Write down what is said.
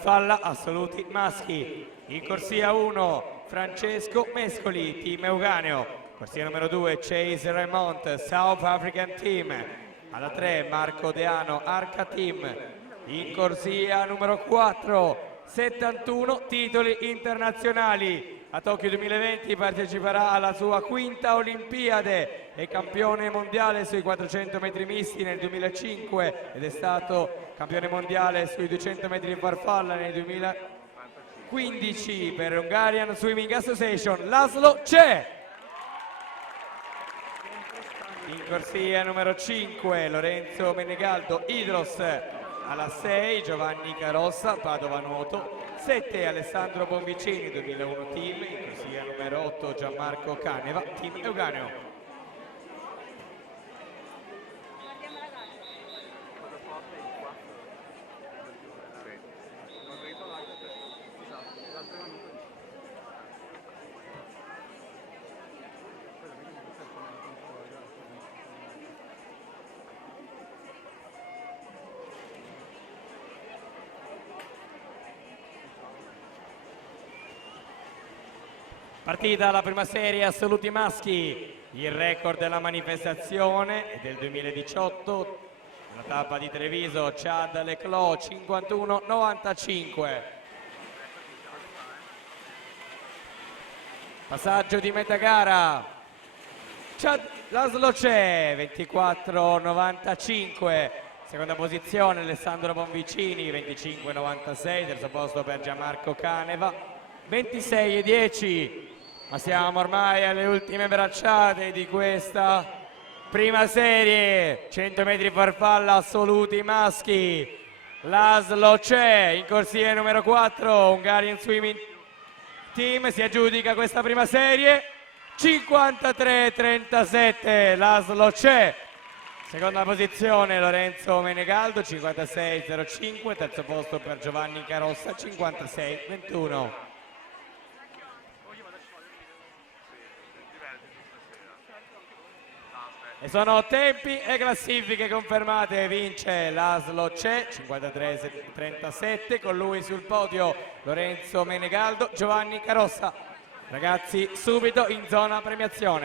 Falla assoluti maschi. In corsia 1 Francesco Mescoli, team Euganeo. Corsia numero 2 Chase Raymond, South African team. Alla 3 Marco Deano, Arca team. In corsia numero 4 71 titoli internazionali. A Tokyo 2020 parteciperà alla sua quinta Olimpiade, è campione mondiale sui 400 metri misti nel 2005 ed è stato campione mondiale sui 200 metri in farfalla nel 2015 per Hungarian Swimming Association. Laszlo Cseh. In corsia numero 5 Lorenzo Menegaldo, Idros. Alla 6 Giovanni Carossa, Padova Nuoto. 7 Alessandro Bonvicini, 2001 team. In corsia numero 8 Gianmarco Caneva, team Euganeo. Partita la prima serie assoluti maschi, il record della manifestazione è del 2018, la tappa di Treviso, Chad Leclos 51-95. Passaggio di metà gara, Laszlo Cseh 24-95, seconda posizione Alessandro Bonvicini 25-96, terzo posto per Gianmarco Caneva 26-10. Ma siamo ormai alle ultime bracciate di questa prima serie, 100 metri farfalla assoluti maschi. Laszlo Cseh in corsia numero 4, Hungarian Swimming Team si aggiudica questa prima serie, 53-37 Laszlo Cseh. Seconda posizione Lorenzo Menegaldo, 56-05, terzo posto per Giovanni Carossa, 56-21. E sono tempi e classifiche confermate, vince Laszlo Cseh 53-37, con lui sul podio Lorenzo Menegaldo, Giovanni Carossa. Ragazzi, subito in zona premiazione.